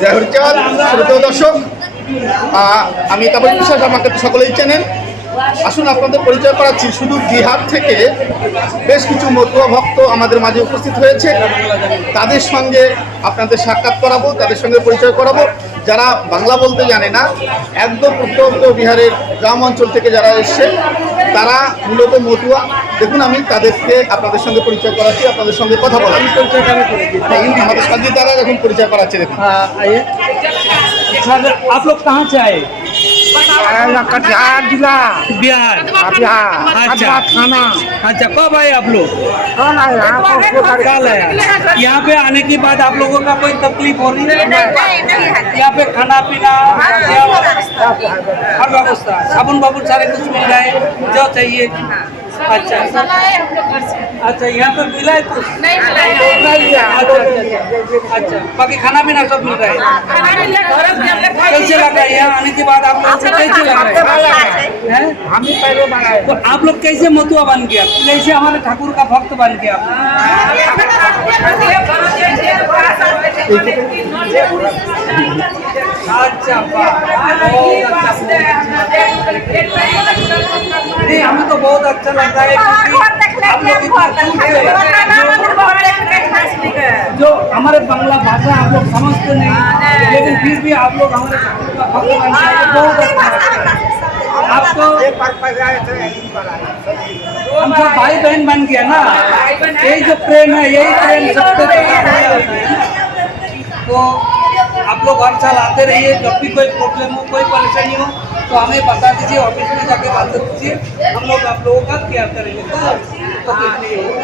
জয় হরিচাঁদ দর্শক আমি তাপস বিশ্বাস, আমাকে সকলেই চেনেন। আসুন, আপনাদের পরিচয় করাচ্ছি। শুধু বিহার থেকে বেশ কিছু মতুয়া ভক্ত আমাদের মাঝে উপস্থিত হয়েছে। তাদের সঙ্গে আপনাদের সাক্ষাৎ করাবো, তাদের সঙ্গে পরিচয় করাবো। যারা বাংলা বলতে জানে না, একদম উত্তর বিহারের গ্রাম অঞ্চল থেকে যারা এসছে তারা মূলত মতুয়া দেখুন আমি তাদেরকে আপনাদের সঙ্গে পরিচয় করাচ্ছি আপনাদের সঙ্গে কথা বলাচ্ছি হ্যাঁ, আমাদের সঞ্জিত দ্বারা এখন পরিচয় করাচ্ছে দেখুন हाँ आइए सर आप लोग कहाँ से आए कटिहार जिला बिहार बिहार अच्छा। कटवा थाना अच्छा कब आए आप लोग कौन है यहाँ पर कल आया यहाँ पे आने के बाद आप लोगों का कोई तकलीफ हो रही है यहाँ पे खाना पीना हर व्यवस्था साबुन बाबुन सारे कुछ मिल जाए जो चाहिए अच्छा अच्छा यहाँ पे मिला है कुछ अच्छा अच्छा अच्छा अच्छा बाकी खाना पीना सब मिल रहा है कैसे लगा यहाँ आने के बाद आप लोगों को कैसे लग रहा है हैं? हम ही पहले बनाए तो आप लोग कैसे मथुआ बन गया कैसे हमारे ठाकुर का भक्त बन गया हमें तो बहुत अच्छा लगता है जो हमारे बांग्ला भाषा आप लोग समझते नहीं लेकिन फिर भी आप लोग हमारे बहुत अच्छा आपको हम जो भाई बहन बन गया ना यही जो प्रेम है यही प्रेम सबसे तो आप लोग हर साल आते रहिए जब भी कोई प्रॉब्लम हो कोई परेशानी हो तो हमें बता दीजिए ऑफ़िस में जाके बात कर दीजिए हम लोग आप लोगों का केयर करेंगे तो तकलीफ़ नहीं होगी